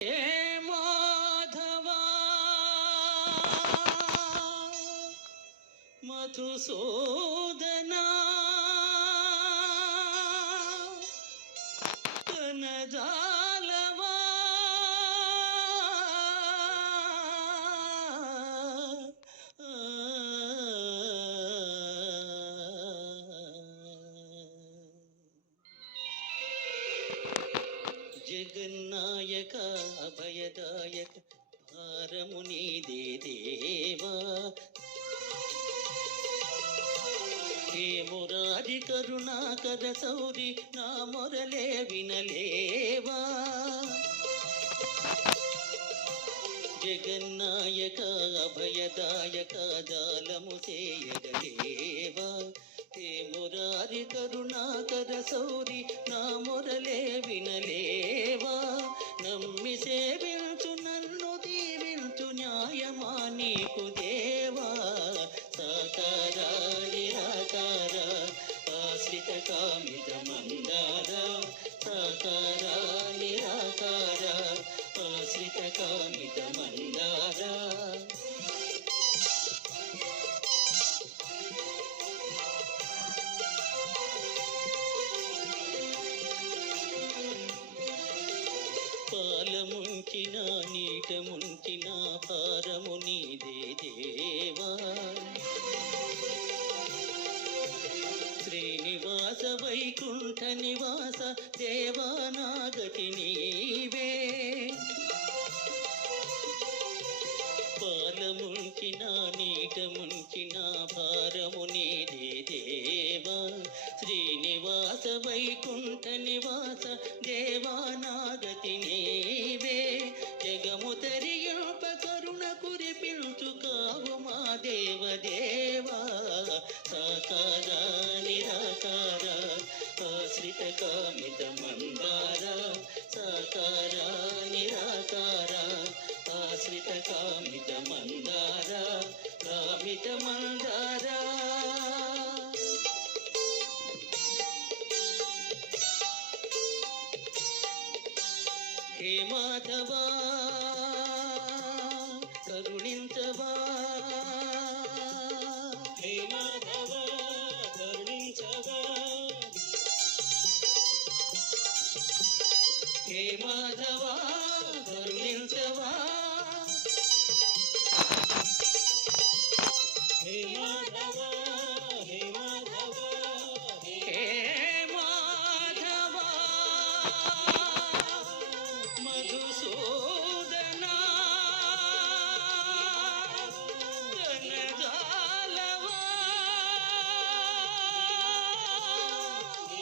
హే మాధవా మధుసూదనా జగన్నాయక అభయదాయక భారము నీదే దేవా. హే మురారి కరుణాకర సౌరి నా మొరలే వినలేవా. జగన్నాయక అభయదాయక జాలము చేయగలేవా. కరుణాకర సౌరి నా మొరలే వినలేవా? పాల ముంచిన నీట నీదే దేవా. శ్రీనివాస వైకుంఠ నివాస దేవానాగతి నీవే. పాల ముంచిన నీట భారము నీదే కామిత మందార సాకార నిరాకార ఆశ్రిత కామిత మందార కామిత మందార హే మాధవా కరుణించవా మాధవా కరుణించవా?